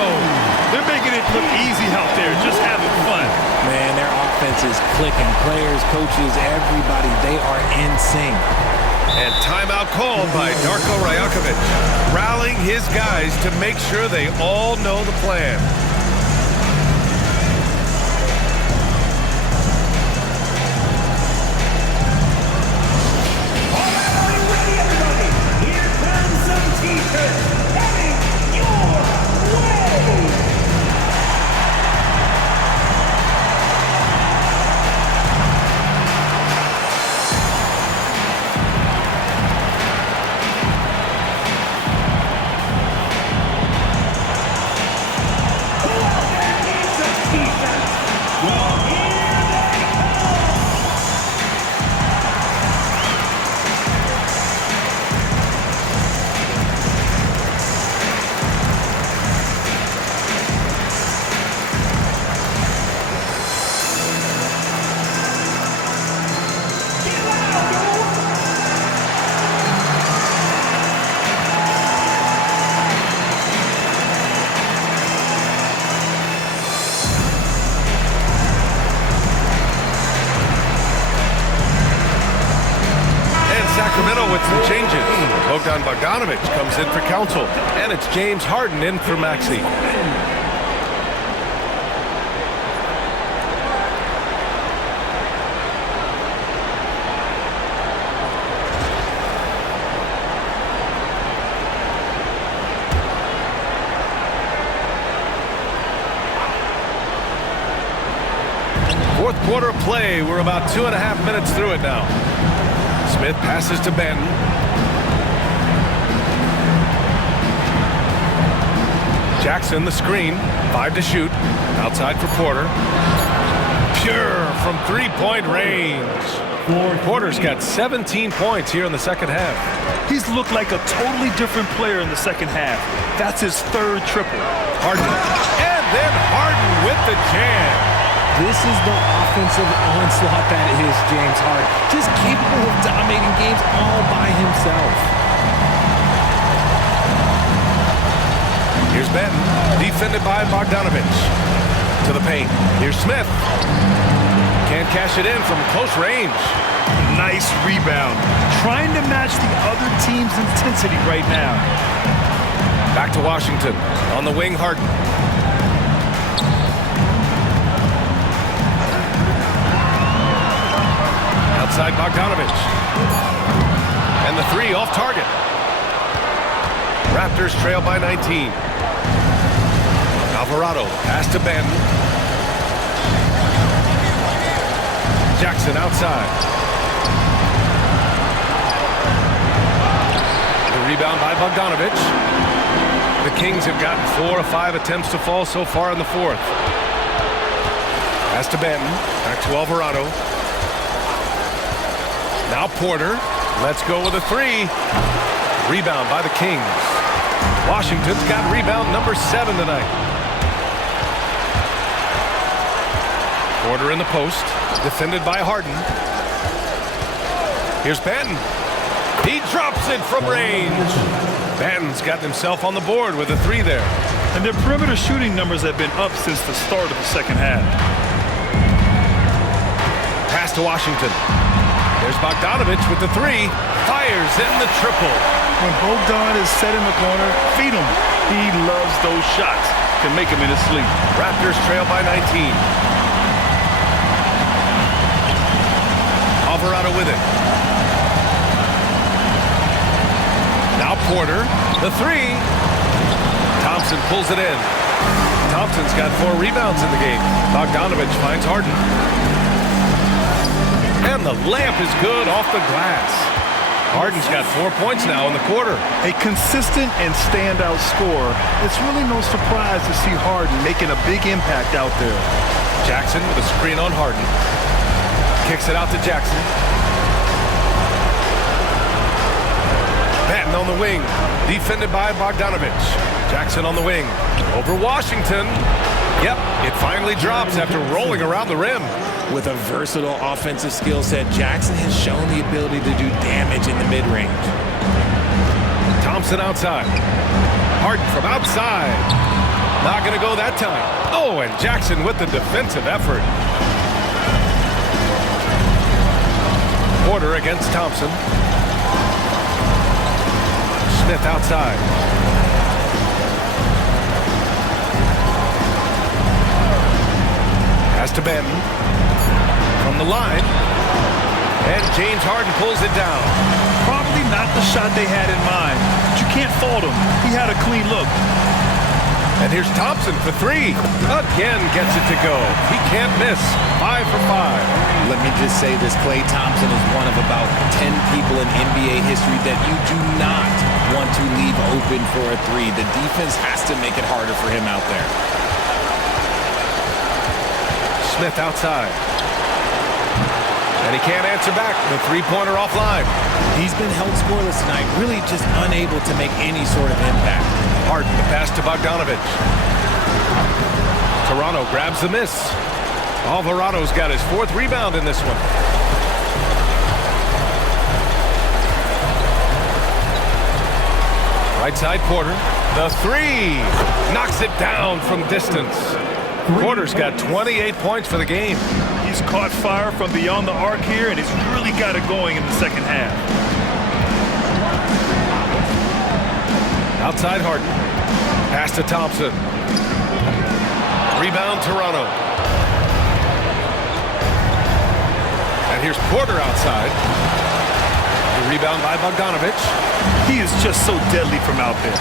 They're making it look easy out there, just having fun. Man, their offense is clicking. Players, coaches, everybody, they are in sync. And timeout called by Darko Rajakovic, rallying his guys to make sure they all know the plan. Sacramento with some changes. Bogdanovic comes in for Council, and it's James Harden in for Maxey. Fourth quarter of play. We're about 2.5 minutes through it now. Smith passes to Benton. Jackson the screen. 5 to shoot. Outside for Porter. Pure from three-point range. Porter's got 17 points here in the second half. He's looked like a totally different player in the second half. That's his third triple. Harden. And then Harden with the jam. This is the offensive onslaught that is James Harden. Just capable of dominating games all by himself. Here's Benton, defended by Bogdanovic. To the paint. Here's Smith. Can't cash it in from close range. Nice rebound. Trying to match the other team's intensity right now. Back to Washington. On the wing, Harden. Outside Bogdanovic. And the three off target. Raptors trail by 19. Alvarado pass to Ben. Jackson outside. The rebound by Bogdanovic. The Kings have gotten 4 of 5 attempts to fall so far in the fourth. Pass to Ben. Back to Alvarado. Now Porter, let's go with a three. Rebound by the Kings. Washington's got rebound number 7 tonight. Porter in the post, defended by Harden. Here's Benton. He drops it from range. Benton's got himself on the board with a three there. And their perimeter shooting numbers have been up since the start of the second half. Pass to Washington. There's Bogdanovic with the three. Fires in the triple. When Bogdan is set in the corner, feed him. He loves those shots. Can make him in his sleep. Raptors trail by 19. Alvarado with it. Now Porter, the three. Thompson pulls it in. Thompson's got 4 rebounds in the game. Bogdanovic finds Harden. And the layup is good off the glass. Harden's got 4 points now in the quarter. A consistent and standout scorer. It's really no surprise to see Harden making a big impact out there. Jackson with a screen on Harden. Kicks it out to Jackson. Benton on the wing. Defended by Bogdanovic. Jackson on the wing. Over Washington. Yep, it finally drops after rolling around the rim. With a versatile offensive skill set, Jackson has shown the ability to do damage in the mid-range. Thompson outside. Harden from outside. Not going to go that time. Oh, and Jackson with the defensive effort. Porter against Thompson. Smith outside. Pass to Banton. From the line. And James Harden pulls it down. Probably not the shot they had in mind, but you can't fault him. He had a clean look. And here's Thompson for three. Again gets it to go. He can't miss. 5 for 5. Let me just say this, Klay Thompson is one of about 10 people in NBA history that you do not want to leave open for a three. The defense has to make it harder for him out there. Smith outside. And he can't answer back. The three-pointer offline. He's been held scoreless tonight, really just unable to make any sort of impact. Harden, the pass to Bogdanovich. Toronto grabs the miss. Alvarado's got his 4th rebound in this one. Right side Porter. The three. Knocks it down from distance. Porter's got 28 points for the game. He's caught fire from beyond the arc here, and he's really got it going in the second half. Outside Harden. Pass to Thompson. Rebound Toronto. And here's Porter outside. The rebound by Bogdanovich. He is just so deadly from out there.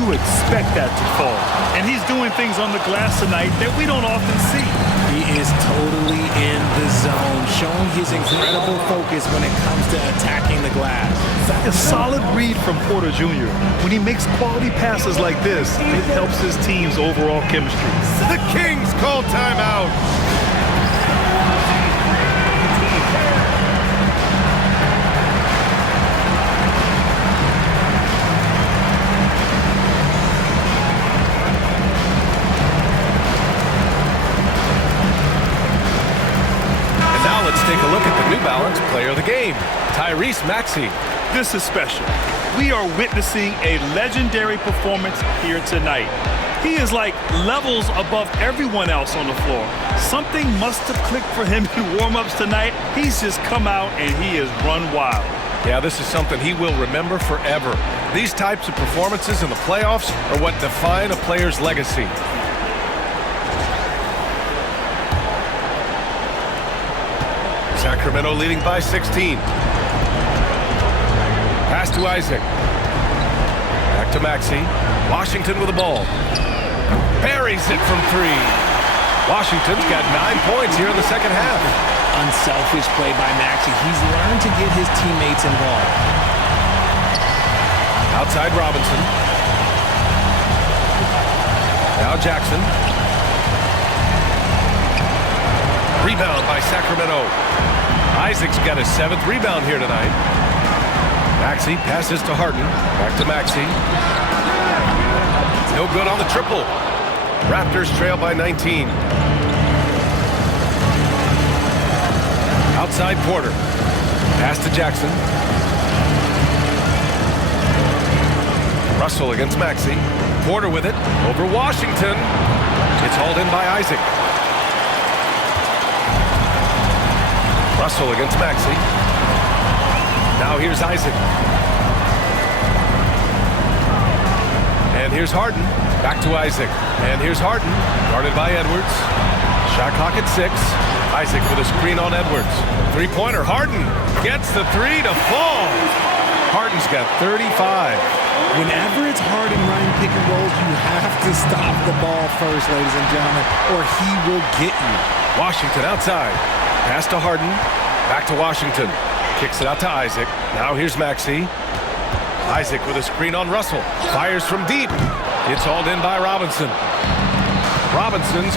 You expect that to fall. And he's doing things on the glass tonight that we don't often see. He is totally in the zone, showing his incredible focus when it comes to attacking the glass. A solid read from Porter Jr. When he makes quality passes like this, it helps his team's overall chemistry. The Kings call timeout. Take a look at the New Balance player of the game, Tyrese Maxey. This is special. We are witnessing a legendary performance here tonight. He is like levels above everyone else on the floor. Something must have clicked for him in warm-ups tonight. He's just come out and he has run wild. Yeah, this is something he will remember forever. These types of performances in the playoffs are what define a player's legacy. Sacramento leading by 16. Pass to Isaac. Back to Maxey. Washington with the ball. Buries it from 3. Washington's got 9 points here in the second half. Unselfish play by Maxey. He's learned to get his teammates involved. Outside Robinson. Now Jackson. Rebound by Sacramento. Isaac's got his 7th rebound here tonight. Maxey passes to Harden. Back to Maxey. No good on the triple. Raptors trail by 19. Outside Porter. Pass to Jackson. Russell against Maxey. Porter with it. Over Washington. It's hauled in by Isaac. Russell against Maxey. Now here's Isaac. And here's Harden. Back to Isaac. And here's Harden. Guarded by Edwards. Shot clock at 6. Isaac with a screen on Edwards. Three-pointer. Harden gets the 3 to fall. Harden's got 35. Whenever it's Harden running pick and rolls, you have to stop the ball first, ladies and gentlemen, or he will get you. Washington outside. Pass to Harden. Back to Washington. Kicks it out to Isaac. Now here's Maxey. Isaac with a screen on Russell. Fires from deep. It's hauled in by Robinson. Robinson's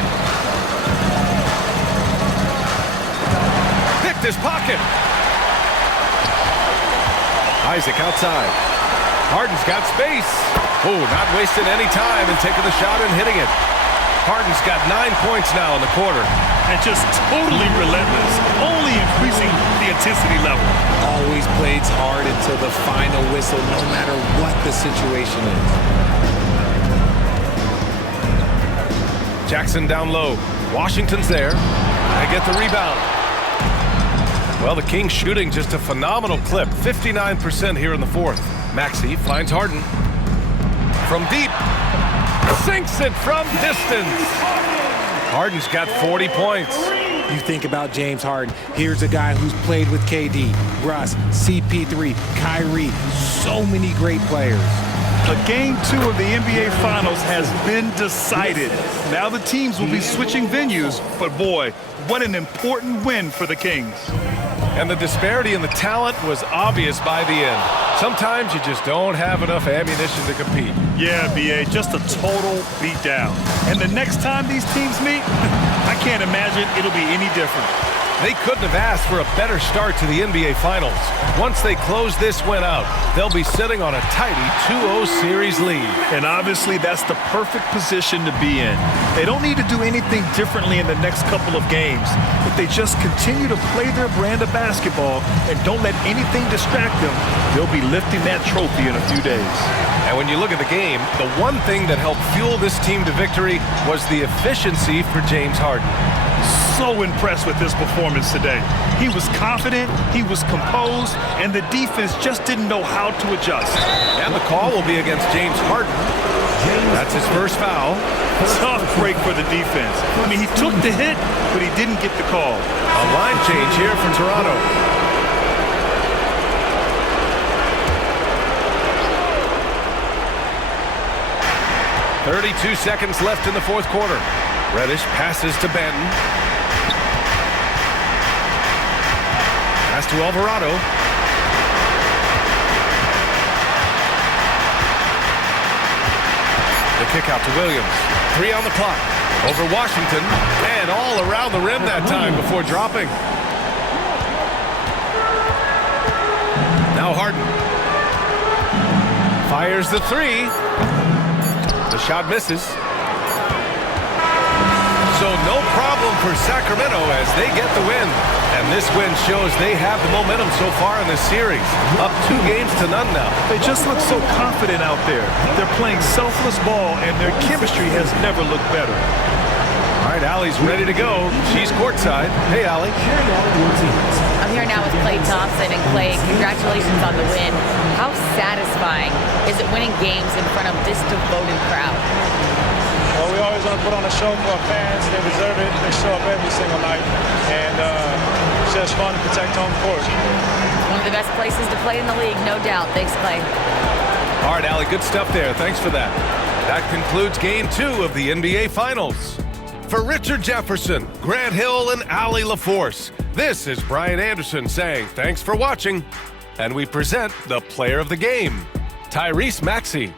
picked his pocket. Isaac outside. Harden's got space. Oh, not wasting any time and taking the shot and hitting it. Harden's got 9 points now in the quarter. And just totally relentless, only increasing the intensity level. Always plays hard until the final whistle, no matter what the situation is. Jackson down low. Washington's there. They get the rebound. Well, the Kings shooting just a phenomenal clip. 59% here in the fourth. Maxey finds Harden. From deep. Sinks it from distance. Harden's got 40 points. You think about James Harden. Here's a guy who's played with KD, Russ, CP3, Kyrie. So many great players. But Game 2 of the NBA Finals has been decided. Now the teams will be switching venues, but boy, what an important win for the Kings. And the disparity in the talent was obvious by the end. Sometimes you just don't have enough ammunition to compete. Yeah, BA, just a total beatdown. And the next time these teams meet, I can't imagine it'll be any different. They couldn't have asked for a better start to the NBA Finals. Once they close this win out, they'll be sitting on a tidy 2-0 series lead. And obviously, that's the perfect position to be in. They don't need to do anything differently in the next couple of games. If they just continue to play their brand of basketball and don't let anything distract them, they'll be lifting that trophy in a few days. And when you look at the game, the one thing that helped fuel this team to victory was the efficiency for James Harden. So impressed with his performance today. He was confident, he was composed, and the defense just didn't know how to adjust. And the call will be against James Harden. That's his first foul. Tough break for the defense. I mean, he took the hit, but he didn't get the call. A line change here for Toronto. .32 seconds left in the fourth quarter. Reddish passes to Benton. Pass to Alvarado. The kick out to Williams. 3 on the clock. Over Washington. And all around the rim that time before dropping. Now Harden. Fires the 3. The shot misses. So no problem for Sacramento as they get the win. And this win shows they have the momentum so far in this series. Up 2 games to none now. They just look so confident out there. They're playing selfless ball, and their chemistry has never looked better. All right, Allie's ready to go. She's courtside. Hey, Allie. I'm here now with Klay Thompson. And Klay, congratulations on the win. How satisfying is it winning games in front of this devoted crowd? Well, we always want to put on a show for our fans. They deserve it. They show up every single night. And it's just fun to protect home court. One of the best places to play in the league, no doubt. Thanks, Klay. All right, Allie, good stuff there. Thanks for that. That concludes Game 2 of the NBA Finals. For Richard Jefferson, Grant Hill, and Allie LaForce, this is Brian Anderson saying thanks for watching. And we present the player of the game, Tyrese Maxey.